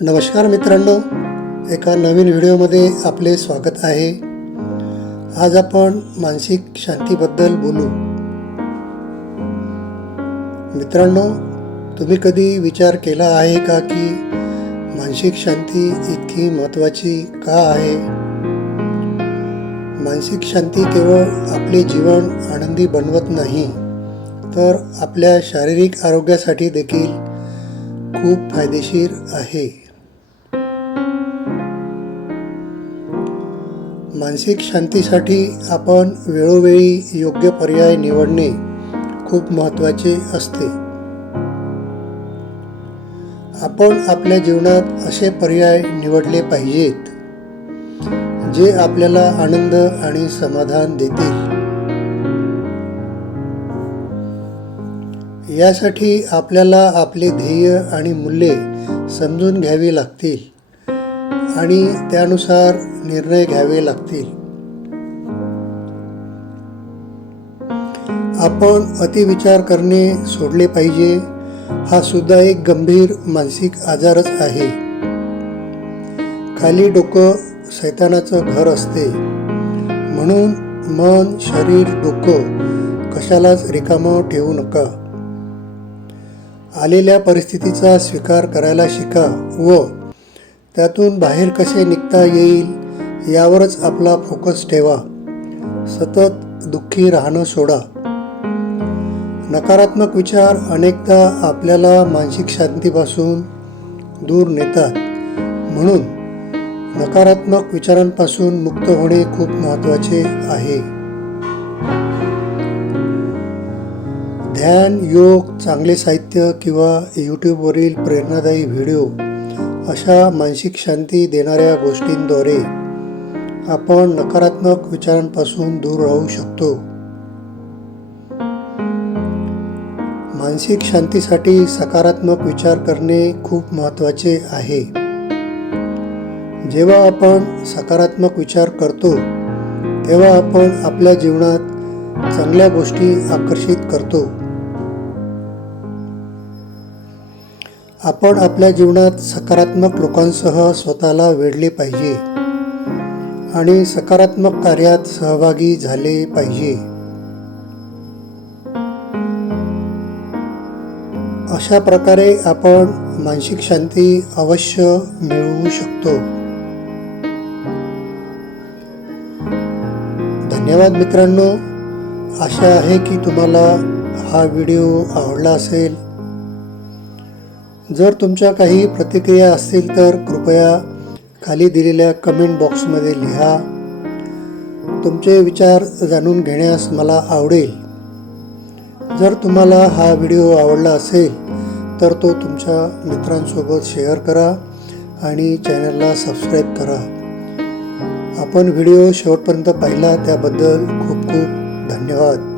नमस्कार मित्रांनो एका नवीन व्हिडिओमध्ये आपले स्वागत आहे. आज आपण मानसिक शांतीबद्दल बोलू. मित्रांनो तुम्ही कधी विचार केला आहे का की मानसिक शांती इतकी महत्त्वाची का आहे? मानसिक शांती केवळ आपले जीवन आनंदी बनवत नाही तर आपल्या शारीरिक आरोग्यासाठी देखील खूप फायदेशीर आहे. मानसिक शांतीसाठी आपण वेळोवेळी योग्य पर्याय निवडणे खूप महत्त्वाचे असते. आपण आपल्या जीवनात असे पर्याय निवडले पाहिजेत जे आपल्याला आनंद आणि समाधान देतील. यासाठी आपल्याला आपले ध्येय आणि मूल्ये समजून घ्यावी लागतील. आणि त्यानुसार निर्णय घ्यावे लागतील. आपण अतिविचार करणे सोडले पाहिजे हा सुद्धा एक गंभीर मानसिक आजारच आहे. खाली डोकं सैतानाचं घर असते. म्हणून मन शरीर डोकं कशालाच रिकामं ठेवू नका. आलेल्या परिस्थितीचा स्वीकार करायला शिका व त्यातून बाहेर कसे निघता येईल यावरच आपला फोकस ठेवा. सतत दुःखी राहणं सोडा. नकारात्मक विचार अनेकदा आपल्याला मानसिक शांतीपासून दूर नेतात. म्हणून नकारात्मक विचारांपासून मुक्त होणे खूप महत्त्वाचे आहे. ध्यान योग चांगले साहित्य किंवा यूट्यूबवरील प्रेरणादायी व्हिडिओ अशा मानसिक शांती देणाऱ्या गोष्टींद्वारे आपण नकारात्मक विचारांपासून दूर राहू शकतो. मानसिक शांतीसाठी सकारात्मक विचार करणे खूप महत्त्वाचे आहे. जेव्हा आपण सकारात्मक विचार करतो तेव्हा आपण आपल्या जीवनात चांगल्या गोष्टी आकर्षित करतो. आपण आपल्या जीवनात सकारात्मक लोकांसह स्वतःला वेढले पाहिजे आणि सकारात्मक कार्यात सहभागी झाले पाहिजे. अशा प्रकारे आपण मानसिक शांती अवश्य मिळवू शकतो. धन्यवाद मित्रांनो. आशा आहे की तुम्हाला हा व्हिडिओ आवडला असेल. जर तुमच्या काही प्रतिक्रिया असतील तर कृपया खाली दिलेल्या कमेंट बॉक्समध्ये लिहा. तुमचे विचार जाणून घेण्यास मला आवडेल. जर तुम्हाला हा व्हिडिओ आवडला असेल तर तो तुमच्या मित्रांसोबत शेअर करा आणि चॅनलला सबस्क्राईब करा. आपण व्हिडिओ शेवटपर्यंत पाहिला त्याबद्दल खूप खूप धन्यवाद.